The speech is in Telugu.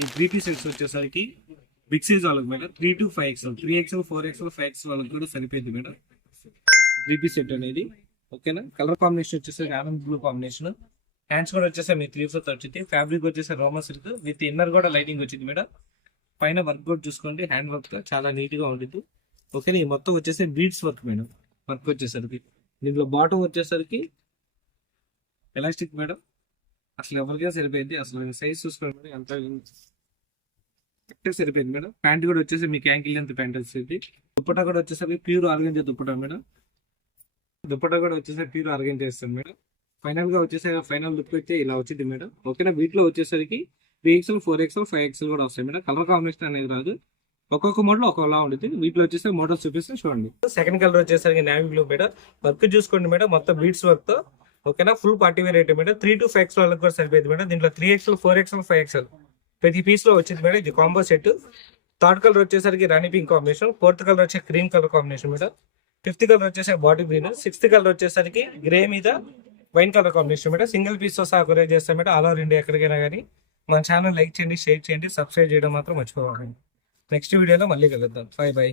ఈ 3 సెట్స్ వచ్చేసరికి బిగ్ సైజ్ వాళ్ళకి madam 3 to 5XL, 3XL, 4XL, 5XL వాళ్ళకి కూడా సరిపోయింది మేడం 3 సెట్ అనేది. ఓకేనా. కలర్ కాంబినేషన్ వచ్చేసరికి ఆనంద్ బ్లూ కాంబినేషన్. హ్యాండ్స్ కూడా వచ్చేసరికి మీ 3/4 వచ్చింది. ఫ్యాబ్రిక్ వచ్చేసరికి రోమా సిల్క్ విత్ ఇన్నర్ కూడా లైటింగ్ వచ్చింది మేడం. పైన వర్క్ కూడా చూసుకోండి, హ్యాండ్ వర్క్ చాలా నీట్ గా ఉంటుంది. ఓకేనా. ఈ మొత్తం వచ్చేసి బీడ్స్ వర్క్ మేడం. వర్క్ వచ్చేసరికి దీంట్లో బాటమ్ వచ్చేసరికి ఎలాస్టిక్ మేడం. అసలు ఎవరికైనా సరిపోయింది. అసలు సైజ్ చూసుకోండి మేడం, ఎంత కరెక్ట్గా సరిపోయింది మేడం. ప్యాంట్ కూడా వచ్చేసి మీకు యాంకిల్ లెంత్ ప్యాంట్ వచ్చేది. దుప్పటా కూడా వచ్చేసరికి pure organza dupatta madam. Dupatta కూడా వచ్చేసరికి ప్యూర్ ఆర్గంజా చేస్తాను మేడం. ఫైనల్ గా వచ్చేసరికి ఫైనల్ లుక్ అయితే ఇలా వచ్చింది మేడం. ఓకేనా. వీటిలో వచ్చేసరికి 3XL, 4XL, 5XL కూడా వస్తాయి మేడం. కలర్ కాంబినేషన్ అనేది రాదు, ఒక్కొక్క మోడల్ ఒక్కొక్కలా ఉంటుంది. వీటిలో వచ్చేసరికి మోడల్స్ చూపిస్తే చూడండి. సెకండ్ కలర్ వచ్చేసరికి నేవీ బ్లూ మేడం. వర్క్ చూసుకోండి మేడం, మొత్తం బీడ్స్ వర్క్ తో. ఓకేనా. Full party wear item madam. 3 to 5XL వాళ్ళకి కూడా సరిపోయింది మేడం. దీంట్లో 3XL, 4XL, 5XL ప్రతి పీస్ లో వచ్చింది మేడం. ఇది కాంబో సెట్. థర్డ్ కలర్ వచ్చేసరికి rani pink combination. Fourth colour వచ్చే cream colour combination madam. Fifth colour వచ్చేసరికి బాడీ గ్రీన్. సిక్స్త్ కలర్ వచ్చేసరికి గ్రే మీద wine colour combination madam. Single piece తో సహా కొరియర్ చేస్తాం మేడం. ఆల్ ఓవర్ ఇండియా ఎక్కడికైనా కానీ. మన ఛానల్ లైక్ చేయండి, షేర్ చేయండి, సబ్స్క్రైబ్ చేయడం మాత్రం మర్చిపోకండి. నెక్స్ట్ వీడియోలో మళ్ళీ కలుద్దాం. By by.